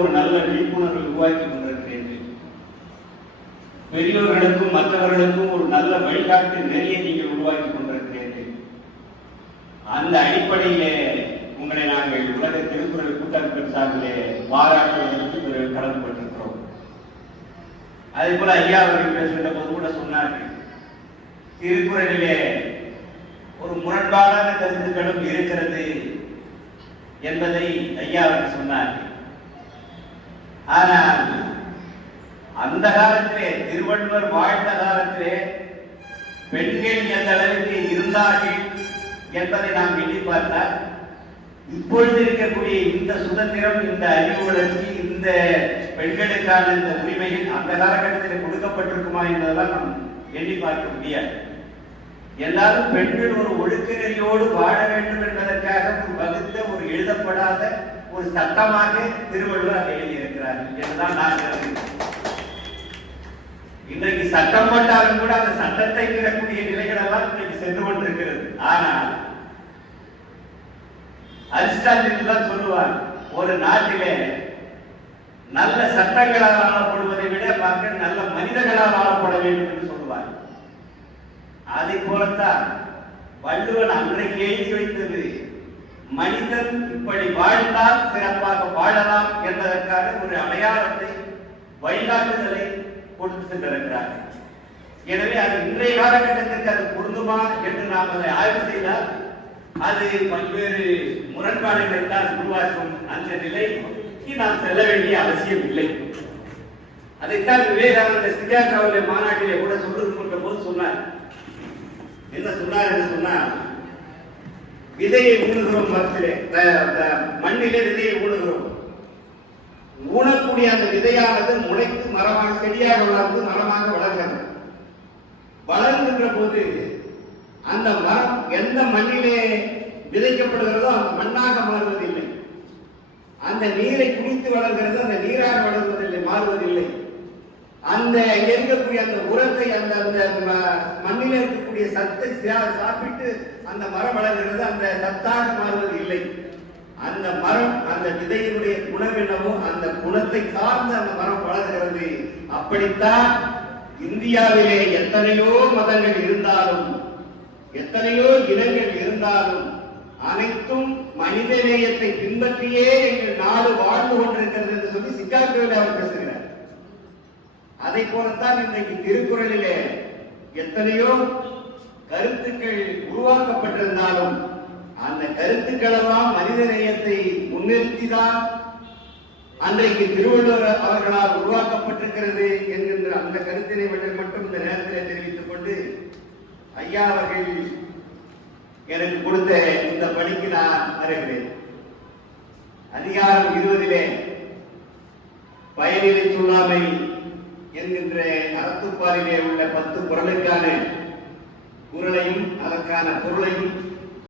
ஒரு நல்ல விழிப்புணர்வை உருவாக்கி கொண்டிருக்கிறீர்கள். பெரியோர்களுக்கும் மற்றவர்களுக்கும் ஒரு நல்ல வழிகாட்டு நெறியை நீங்கள் உருவாக்கி கொண்டிருக்கிறீர்கள். அந்த அடிப்படையிலே உங்களை நாங்கள் உலக திருக்குறள் கூட்டமைப்பின் சார்பிலே பாராட்டுவதற்கு கடமைப்பட்டிருக்கிறோம். அதே போல ஐயா அவர்கள் பேசுகின்ற போது கூட சொன்னார்கள், திருக்குறளிலே ஒரு முரண்பாடான கருத்துக்களும் இருக்கிறது என்பதை ஐயா அவர்கள் சொன்னார்கள். ஆனால் அந்த காலத்திலே திருவள்ளுவர் வாழ்ந்த காலத்திலே பெண்கள் எந்த அளவுக்கு இருந்தார்கள் என்பதை நாம் எண்ணி பார்த்தால், இப்பொழுது இருக்கக்கூடிய இந்த சுதந்திரம், இந்த அறிவு வளர்ச்சி, இந்த பெண்களுக்கான இந்த உரிமைகள் அந்த காலகட்டத்தில் கொடுக்கப்பட்டிருக்குமா என்பதெல்லாம் நாம் எண்ணி பார்க்க முடியாது. எல்லாரும் பெண்கள் ஒரு ஒழுக்க நெறியோடு வாழ வேண்டும் என்பதற்காக ஒரு வகுத்த ஒரு எழுதப்படாத ஒரு சட்டமாக திருவள்ளுவர் அதை எழுதியிருக்கிறார்கள் என்றுதான் நான் கருதுகிறேன். இன்றைக்கு சட்டம் போட்டாலும் கூட அந்த சட்டத்தை மீறக்கூடிய நிலைகள் எல்லாம் இன்றைக்கு சென்று கொண்டிருக்கிறது. ஆனால் அரிஸ்டாட்டில் தான் சொல்லுவார், ஒரு நாட்டிலே நல்ல சட்டங்களால் ஆளப்படுவதை விட மக்கள் நல்ல மனிதர்களால் ஆளப்பட வேண்டும் என்று சொல்லுவார். அதை போலத்தான் வள்ளுவன் அன்றைக்கு எழுதி வைத்தது, மனிதன் இப்படி வாழ்ந்தால் சிறப்பாக வாழலாம் என்பதற்கான ஒரு அடையாளத்தை, வழிகாட்டுதலை கொடுத்து சென்றிருக்கிறார். எனவே அது இன்றைய காலகட்டத்திற்கு அது பொருந்துமா என்று நாம் அதை ஆய்வு செய்தால் அது பல்வேறு முரண்பாடுகளை தான் உருவாக்கும். அந்த நிலைக்கு நாம் செல்ல வேண்டிய அவசியம் இல்லை. அதைத்தான் விவேகானந்த சிகாகோவிலே மாநாட்டிலே கூட சொல்லுகின்ற போது சொன்னார். என்ன சொன்னார் என்று சொன்னால், விதையை ஊணுகிறோம், மரத்திலே மண்ணிலே விதையை ஊணுகிறோம். ஊனக்கூடிய அந்த விதையானது முளைத்து மரமாக, செடியாக வளர்ந்து மரமாக வளர்கிறது. வளர்கின்ற போது அந்த மரம் எந்த மண்ணிலே விதைக்கப்படுகிறதோ அந்த மண்ணாக மாறுவதில்லை. அந்த நீரை குடித்து வளர்கிறது, அந்த நீராக வளர்வதில்லை, மாறுவதில்லை. அந்த இருக்கக்கூடிய அந்த உரத்தை, அந்த மண்ணில் இருக்கக்கூடிய சத்தை சாப்பிட்டு அந்த மரம் வளர்கிறது, அந்த சத்தாக மாறுவது இல்லை. அந்த மரம், அந்த விதையினுடைய குணம் என்னவோ அந்த குணத்தை சார்ந்து அந்த மரம் வளர்கிறது. அப்படித்தான் இந்தியாவிலே எத்தனையோ மதங்கள் இருந்தாலும், எத்தனையோ இனங்கள் இருந்தாலும், அனைத்தும் மனித நேயத்தை பின்பற்றியே எங்கள் நாடு வாழ்ந்து கொண்டிருக்கிறது என்று சொல்லி சிகாகோவில் அவர் பேசுகிறார். அதை போலத்தான் இன்றைக்கு திருக்குறளிலே எத்தனையோ கருத்துக்கள் உருவாக்கப்பட்டிருந்தாலும் அந்த கருத்துக்கள் எல்லாம் மனித நேயத்தை முன்னிறுத்திதான் அன்றைக்கு திருவள்ளுவர் அவர்களால் உருவாக்கப்பட்டிருக்கிறது என்கின்ற அந்த கருத்தினை மட்டும் இந்த நேரத்தில் தெரிவித்துக் கொண்டு, ஐயா அவர்கள் எனக்கு கொடுத்த இந்த பணிக்கு நான் வருகிறேன். அதிகாரம் 20 பயனிலை சொல்லாமை என்கின்ற அறத்துப்பாலிலே உள்ள 10 குறளுக்கான குறளையும் அதற்கான பொருளையும்